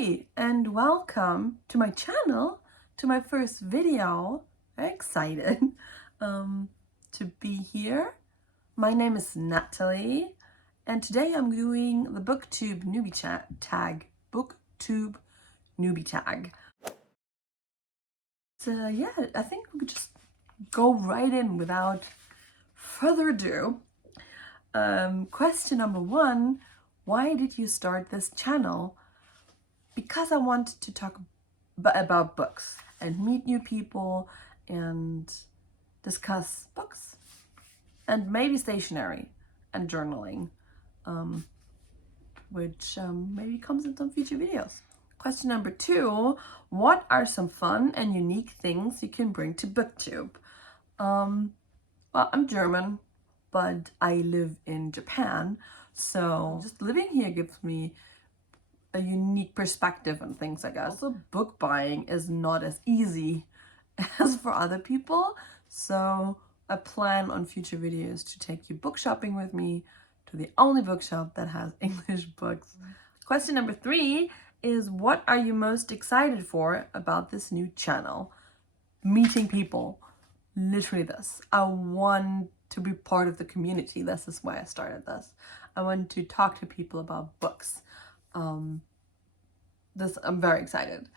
Hi and welcome to my channel, to my first video. Very excited to be here. My name is Natalie and today I'm doing the BookTube Newbie Tag. BookTube Newbie Tag. So yeah, I think we could just go right in without further ado. Question number 1, why did you start this channel? Because I wanted to talk about books and meet new people and discuss books and maybe stationery and journaling, which maybe comes in some future videos. Question number 2, what are some fun and unique things you can bring to BookTube? Well, I'm German, but I live in Japan, so just living here gives me a unique perspective on things, I guess. Also, book buying is not as easy as for other people, so I plan on future videos to take you book shopping with me to the only bookshop that has English books. Question number 3 is, what are you most excited for about this new channel? Meeting people. Literally this. I want to be part of the community. This is why I started this. I want to talk to people about books. I'm very excited.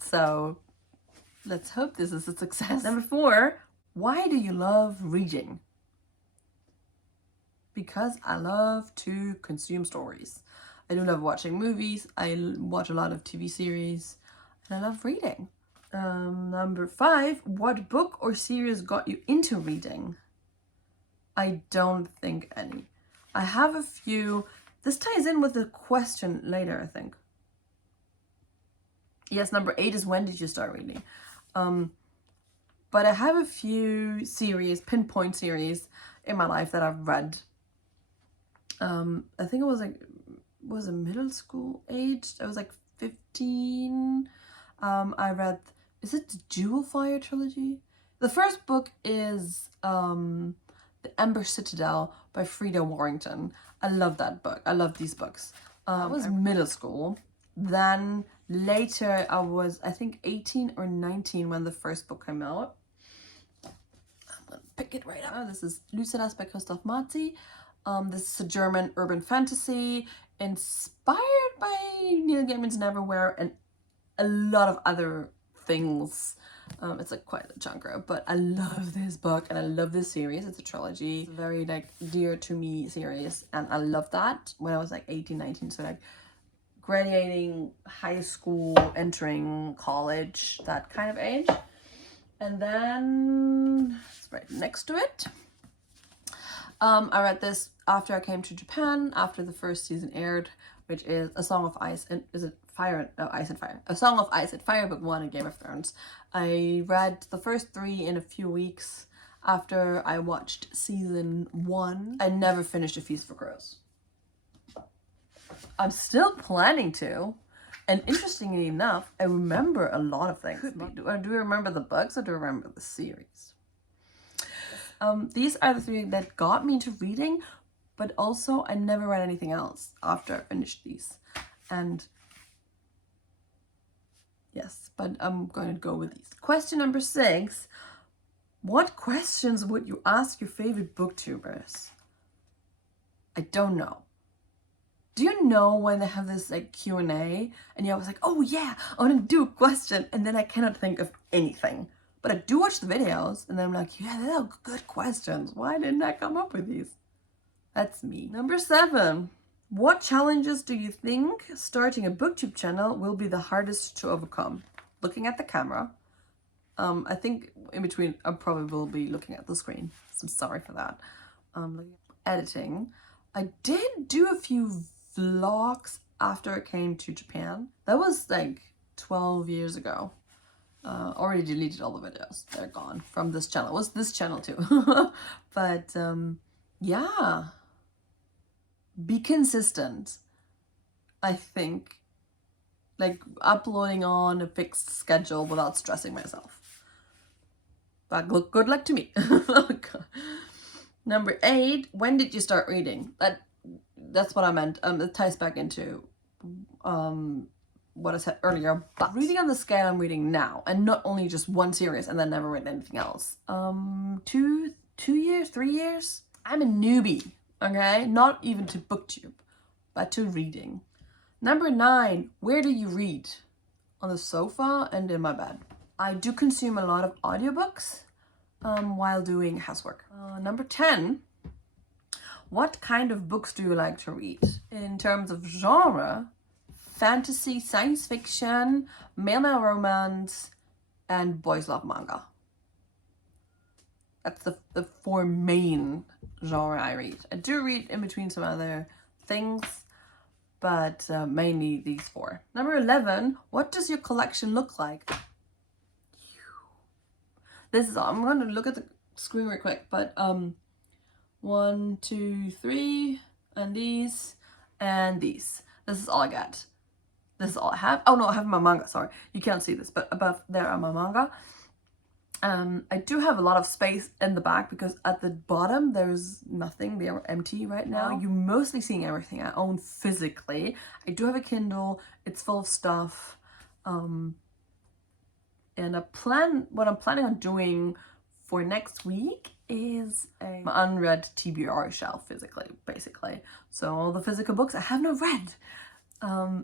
So let's hope this is a success. Number 4, why do you love reading? Because I love to consume stories. I do love watching movies. I watch a lot of TV series and I love reading. Number 5, what book or series got you into reading? I don't think any. I have a few. This ties in with the question later, I think. Yes, number 8 is, when did you start reading? But I have a few series, pinpoint series in my life that I've read. I think it was a middle school age. I was like 15. I read, is it the Jewel Fire trilogy? The first book is The Ember Citadel by Frida Warrington. I love that book. I love these books. I was middle school. Then later I was, I think, 18 or 19 when the first book came out. I'm gonna pick it right up. This is Lucidas by Christoph Marti. This is a German urban fantasy inspired by Neil Gaiman's Neverwhere and a lot of other things. It's like quite a chunker, but I love this book and I love this series. It's a trilogy. It's a very like dear to me series, and I love that when I was like 18, 19, so like graduating high school, entering college, that kind of age. And then it's right next to it. I read this after I came to Japan, after the first season aired, which is A Song of Ice and Ice and Fire. A Song of Ice and Fire, book 1 in Game of Thrones. I read the first 3 in a few weeks after I watched season 1. I never finished A Feast for Crows. I'm still planning to, and interestingly enough, I remember a lot of things. Do I remember the books or do I remember the series? These are the 3 that got me into reading, but also I never read anything else after I finished these. And yes, but I'm going to go with these. Question number 6, what questions would you ask your favorite booktubers? I don't know. Do you know when they have this like Q&A and you're always like, oh yeah, I want to do a question, and then I cannot think of anything. But I do watch the videos and then I'm like, yeah, they are good questions. Why didn't I come up with these? That's me. Number 7, what challenges do you think starting a BookTube channel will be the hardest to overcome? Looking at the camera. I think in between I probably will be looking at the screen, so I'm sorry for that. Editing. I did do a few vlogs after I came to Japan. That was like 12 years ago. Already deleted all the videos. They're gone from this channel. It was this channel too. But yeah. Be consistent. I think. Like uploading on a fixed schedule without stressing myself. But good luck to me. Number 8, when did you start reading? That's what I meant. It ties back into what I said earlier, but reading on the scale I'm reading now, and not only just one series and then never read anything else. 2 years, 3 years. I'm a newbie, okay? Not even to BookTube, but to reading. Number 9, where do you read? On the sofa and in my bed. I do consume a lot of audiobooks while doing housework. Number 10, what kind of books do you like to read? In terms of genre, fantasy, science fiction, male romance, and boys love manga. That's the 4 main genre I read. I do read in between some other things, but mainly these 4. Number 11, what does your collection look like? This is all. I'm going to look at the screen real quick, but 1, 2, 3, and these, and these. This is all I got. This is all I have. Oh no, I have my manga, sorry. You can't see this, but above there are my manga. I do have a lot of space in the back because at the bottom there's nothing. They are empty right now. You're mostly seeing everything I own physically. I do have a Kindle. It's full of stuff. And what I'm planning on doing for next week is a unread TBR shelf physically, basically. So all the physical books I have not read.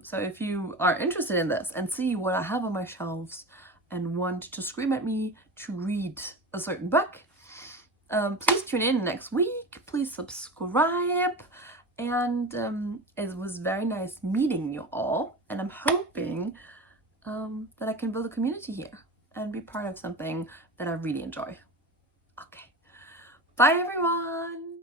So if you are interested in this and see what I have on my shelves and want to scream at me to read a certain book, please tune in next week. Please subscribe. And it was very nice meeting you all. And I'm hoping that I can build a community here and be part of something that I really enjoy. Okay. Bye, everyone.